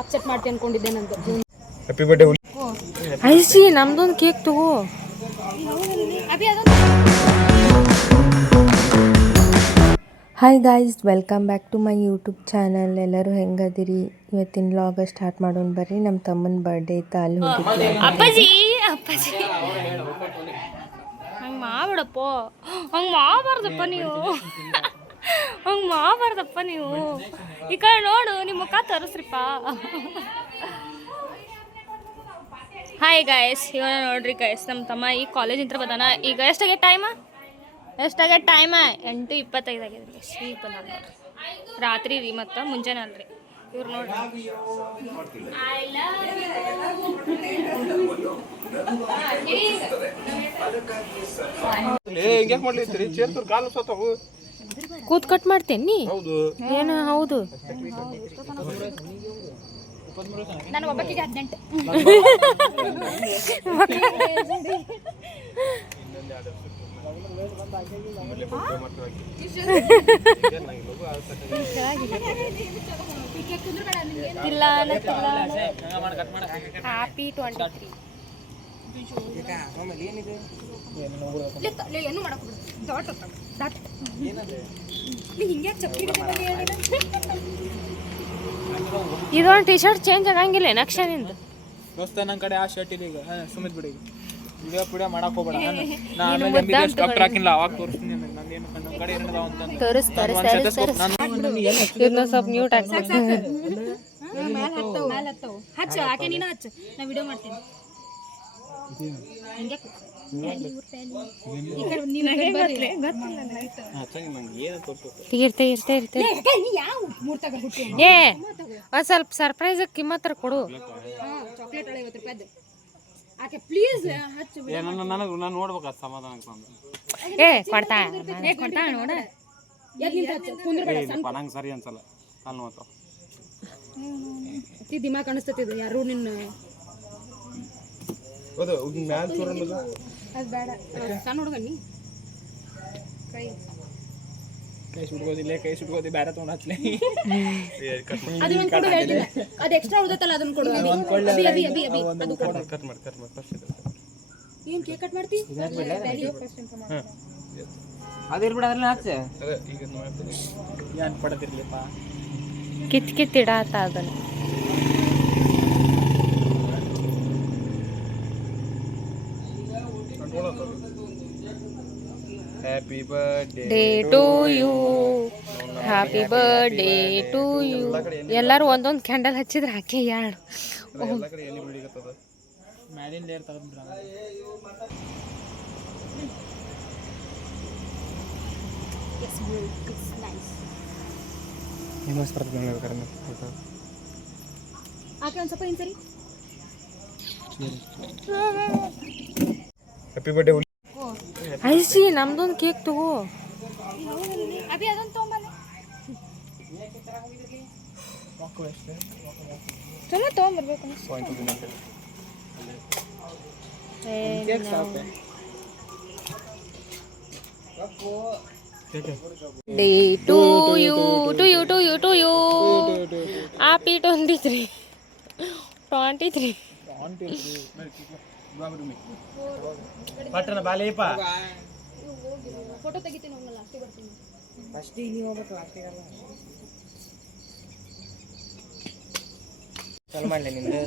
Upset ಮಾಡ್ತಿ ಅನ್ಕೊಂಡಿದ್ದೆ ನಂದು. ಹ್ಯಾಪಿ ಬರ್ಡೇ ಐಸಿ ನಮ್ದೊಂದು ಕೇಕ್ ತಗೋ. Hi guys, welcome back to my YouTube channel. ಎಲ್ಲರೂ ಹೆಂಗದಿರಿ? ಇವತ್ತಿನ ವ್ಲಾಗ್ ಸ್ಟಾರ್ಟ್ ಮಾಡೋಣ ಬರ್ರಿ. ನಮ್ಮ ತಮ್ಮನ ಬರ್ಡೇ ಇತ್ತು, ಅಲ್ಲಿ ಹೋಗಿದ್ವಿ. ಅಪ್ಪಾಜಿ ಅಪ್ಪಾಜಿ ಹಂಗೆ ಮಾಡ್ಬಿಡಪ್ಪ, ಹಂಗೆ ಮಾಡಬಾರ್ದಪ್ಪ ನೀವು, ಹಂಗೆ ಮಾಡಬಾರ್ದಪ್ಪ ನೀವು. ಈ ಕಡೆ ನೋಡು, ನಿಮ್ಮ ಮುಖ ತೋರಿಸ್ರಿಪ್ಪ. ಹಾಯ್ ಗಾಯ್ಸ್, ಇವಾಗ ನೋಡ್ರಿ ಗಾಯ್ಸ್, ನಮ್ಮ ತಮ್ಮ ಈ ಕಾಲೇಜಿಂದ ಬಂದಾನ. ಈಗ ಎಷ್ಟಾಗೈತೆ ಟೈಮ? 8:25 ಆಗ್ಯದ್ರಿ. ಸ್ವೀಪ್ ನೋಡ್ರಿ, ರಾತ್ರಿ ರೀ ಮತ್ತು ಮುಂಜಾನೆ ಅಲ್ರಿ. ಇವ್ರು ನೋಡ್ರಿ, ಕೂತ್ ಕಟ್ ಮಾಡ್ತೇನಿ. ಏನು? ಹೌದು, ನಾನು ಒಬ್ಬಕ್ಕಿಗೆ 18. ಇಲ್ಲ ಹ್ಯಾಪಿ 23. ಇದೊಂದು ಟಿ ಶರ್ಟ್ ಚೇಂಜ್ ಆಗಂಗಿಲ್ಲ ನಕ್ಷನಿಂದ. ದೋಸ್ತ ನನ್ನ ಕಡೆ ಆ ಶರ್ಟ್ ಇಲ್ಲ. ಈಗ ಸುಮಿತ್ ಬಿಡಿ, ವಿಡಿಯೋ ಪಿಡಿಯೋ ಮಾಡಕ್ ಹೋಗ್ಬೇಡ. ಡಾಕ್ಟರ್ ಹಾಕಿಲ್ಲ, ಅವಾಗ ತೋರಿಸ್ತೀನಿ. ನಂದೇನು ನನ್ನ ಕಡೆ ಏನದಾವ ಅಂತ ತೋರಿಸ್ತಾರೆ. ಇದನ್ನ ಸ್ವಲ್ಪ ಮ್ಯೂಟ್ ಹಾಕ್ಬೇಕು. ಹಚ್ಚು, ಆಕೆ ನೀನು ಹಚ್ಚು, ನಾ ವಿಡಿಯೋ ಮಾಡ್ತೀನಿ. ಏ ಒಂದ್ ಸ್ವಲ್ಪ ಸರ್ಪ್ರೈಸ್ ಕಿಮ್ಮತ್ರ ಕೊಡು. ಚಾಕ್ಲೇಟ್ $50. ಆಕೆ ಪ್ಲೀಸ್ ಹಚ್ಚು. ನಾನು ನೋಡ್ಬೇಕು ಸಮಾಧಾನ. ಏ ಕೊಡ್ತಾ ನೋಡ. ನಂಗೆ ಸರಿ ಅನ್ಸಲ್ಲ. ಅಲ್ಲಿ ಮಾತ್ರ ದಿಮಾಕ್ ಅನಿಸ್ತತಿದ್ದು. ಯಾರು ನಿನ್ನ ಅದು ಮ್ಯಾಲ್ ಅದು ಬೇಡ. ಸಣ್ಣ ಹುಡುಗ ನೀ ಕೈ ಸುಟ್ಕೋದಿಲ್ಲ, ಕೈ ಸುಟ್ಕೋದಿ ಬೇರೆ ತೊಗೊಂಡು ಹಚ್ಚಲಿ. ಅದನ್ನ ಕೊಡು, ಹೇಳ್ತಿಲ್ಲ. ಅದು ಎಕ್ಸ್ಟ್ರಾ ಉಳಿದತ್ತಲ್ಲ, ಅದನ್ನ ಕೊಡು. ಕಟ್ ಮಾಡಿ ಏನು ಕೇಕ್ ಕಟ್ ಮಾಡ್ತಿ? ಅದಿರ್ಬಿಡ, ಅದ್ರನ್ನ ಹಚ್ಚ. ಈಗ ಏನು ಪಡದಿರ್ಲಿಪ್ಪ, ಕಿತ್ತಿಡಾತ ಅದನ್ನ. Happy birthday to you, happy birthday to you. ಎಲ್ಲರೂ ಒಂದೊಂದು ಕ್ಯಾಂಡಲ್ ಹಚ್ಚಿದ್ರೆ ಹಾಕಿ ಯಾರು ಎಲ್ಲ ಕಡೆ ಎಲ್ಲಿ ಬಿಡಿಗತ್ತದ. ಮ್ಯಾಲಿನ ಲೇಯರ್ ತೆಗೆದ್ಬಿಡ್ರ. ನಿಮ್ಮಸ್ ಬರ್ತದೆ ಬೇಕಾದ್ರೆ. ಆಕೆ ಒಂದು ಸ್ವಲ್ಪ ಹಿಂಸರಿ. ಹ್ಯಾಪಿ ಬರ್ಡೇ ಐಸಿ ನಮ್ದೊಂದು ಕೇಕ್ ತಗೋ. ಅಭಿ ಅದೊಂದು ತೊಗೊಂಬಲ್ಲ. ಸುಮ್ಮನೆ ತೊಗೊಂಬರ್ಬೇಕು. Day to you, to you, to you, to you. Happy 23. ಪಟ್ಟಣ ಬಾಲೇಪ. ಫೋಟೋ ತೆಗಿತೀನಿ, ಹೋಗಲ್ಲ ಅಷ್ಟೇ ಬರ್ತೀನಿ. ಫಸ್ಟ್ ನೀವು ಹೋಗ್ಬೇಕು, ಆಗ್ತಿರಲ್ಲ. ಚಾಲು ಮಾಡಲಿ ನಿಂದು.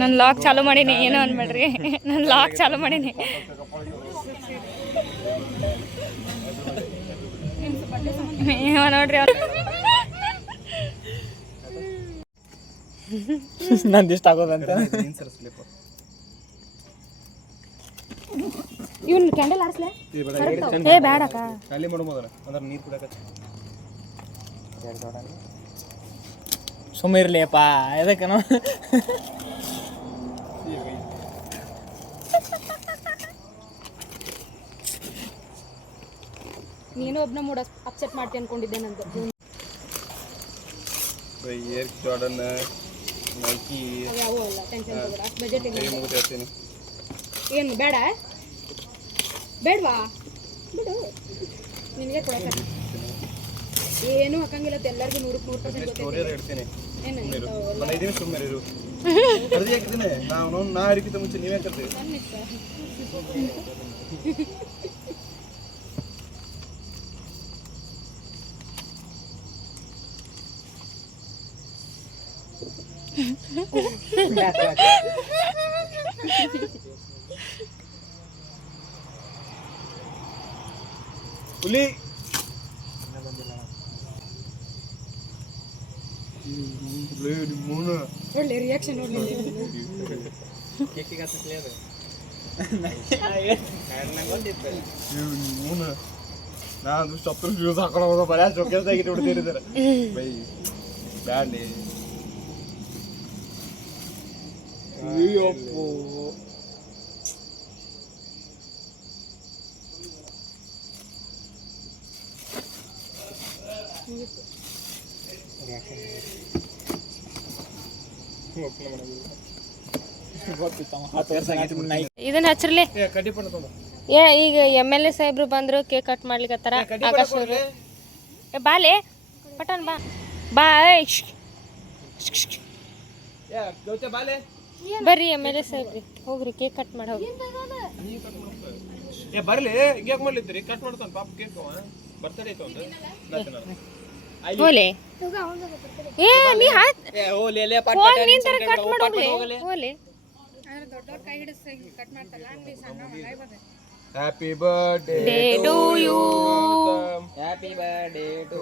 ನಾನು ಲಾಕ್ ಚಾಲು ಮಾಡೀನಿ, ಏನೋ ಅನ್ಬೇಡ್ರಿ. ನಾನು ಲಾಕ್ ಚಾಲು ಮಾಡೀನಿ. ನೋಡ್ರಿ ನಂದಿಷ್ಟ ಆಗೋದಂತ. ಇವ್ನು ಕ್ಯಾಂಡಲ್ ಆರಿಸ್ಲೆ. ಏ ಬೇಡಕ್ಕ, ಖಾಲಿ ಮಾಡ್ಬೋದಲ್ಲ, ಅಂದ್ರೆ ನೀರು ಕುಡಿಯಕ ಸುಮ್ಮ ಇರ್ಲಿಯಪ್ಪ. ಎದಕ್ಕನ ನೀನು ಒಬ್ಬನ ಮೂಡ ಅಪ್ಸೆಟ್ ಮಾಡ್ತಿ ಅನ್ಕೊಂಡಿದ್ದೆ ನಂದು. ಏರ್ ಜಾರ್ಡನ್, ನೈಕಿ, ಯಾವೋ ಅಲ್ಲ, ಟೆನ್ಷನ್ ತಗೋಬೇಡ. ಅಷ್ಟು ಬಜೆಟ್ ಇಲ್ಲ. ಏನು ಬೇಡ? ಬೇಡವಾ? ಬಿಡು, ನಿನಗೆ ಕೊಡಕ್ಕೆ. ಏನು ಹಾಕಂಗಿಲ್ಲ ಎಲ್ಲರಿಗೂ 100% ಸ್ಟೋರಿ ಇಡ್ತೀನಿ ನಾನು ಇದೀನಿ ಸುಮ್ಮನೆ ಇರು ಅರ್ಜಿ ಹಾಕಿದ್ದೀನಿ ನಾ ಹರಿಕಿತ ಮುಂಚೆ ನೀವೇ ಕರ್ತೀವಿ ಹುಲಿ ಒಳ್ಳೆ ರಿಯಾಕ್ಷನ್ ನೋಡಿ ನಾನು ಸ್ಟಾಪ್ ಯೂಸ್ ಹಾಕೊಳ್ಳೋದು ಬರೀ ಚೊಕ್ಕೇದಾಗಿ ನೋಡ್ತಿರ್ತಾರೆ ಬೈ ಬ್ಯಾಡ್ಲಿ ಅಯ್ಯಪ್ಪೋ ಇದನ್ನ ಹಚ್ರಲಿ ಕಡ್ಡಿ ಪಣ್ಣ ತೊಗೊಂಡು ಏ ಈಗ MLA ಸಾಹೇಬ್ರು ಬಂದ್ರು ಕೇಕ್ ಕಟ್ ಮಾಡ್ಲಿಕತ್ತಾರ ಆಕಾಶ್ ಅವ್ರು ಏ ಬಾಲೆ ಪಟನ್ ಬಾ ಬಾ ಬಾಲೆ ಬರ್ರಿ MLA ಸಾಹೇಬ್ರಿ ಹೋಗ್ರಿ ಕೇಕ್ ಕಟ್ ಮಾಡಿ ಹೋಗ್ರಿ ಏ ಬರ್ಲಿ ಹಿಂಗ್ಯಾಕ್ ಮಾಡ್ಲಿದ್ರಿ ಕಟ್ ಮಾಡ್ತಾನ ಪಾಪ ಕೇಕ್ ಬರ್ತಡೇ ಐತೆ ಒಂದು ಹೋಲೆ ಏ ನೀ ಹಾತ್ ಹೋಗ್ ನಿಂತರ ಕಟ್ ಮಾಡಿ ಹೋಗ್ಲಿ ಹೋಲೆ ದೊಡ್ಡವ್ರ ಕೈ ಹಿಡಿಸಿ ಕಟ್ ಮಾಡ್ತಾರಲ್ಲ ಹಂಗೆ ಸಣ್ಣ ಮಗ ಬದ happy birthday day to you happy birthday to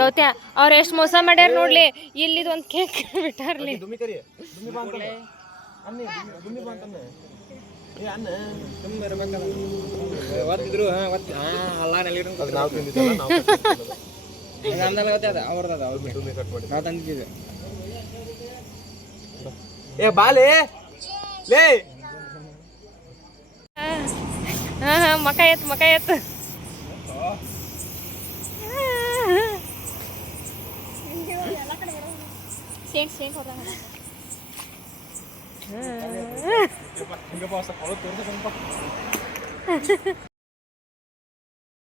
ಗೌತ್ಯ ಅವ್ರ ಎಷ್ಟು ಮೋಸ ಮಾಡ್ಯಾರ ನೋಡ್ಲಿ ಇಲ್ಲಿದ್ ಒಂದ್ ಕೇಕ್ ಬಿಟ್ಟಾರ್ಲಿ ದುಮ್ಮಿ ಕರಿ ದುಮ್ಮಿ ಬಾ ಅಂತಾನೆ ಅನ್ನಿ ದುಮ್ಮಿ ಬಾ ಅಂತಾನೆ ಏ ಅನ್ನ ಸುಮ್ಮನೆ ಇರ್ಬೇಕಲ್ಲ ಒತ್ತಿದ್ರು ಅಲ್ಲ ನೆಲ್ಲಿರು ಅದು ನಾವು ತಿಂದಿದ್ದಲ್ಲ ನಾವು ನಮ್ದೆಲ್ಲ ಗೊತ್ತದ ಅವ್ರದ್ದು ಅವ್ರು ದುಮ್ಮಿ ಕಟ್ ಮಾಡಿ ನಾವು ತಂದಿದ್ದೀವಿ ಏ ಬಾಲೆ ಲೇ ಹಾ ಮಕ ಎತ್ತು ಸೇಂಟ್ ಹೊರ ಹಿಂಗ ಬಾಸ ಫಾಲೋ ತೋರಿಸ್ಬೇಕು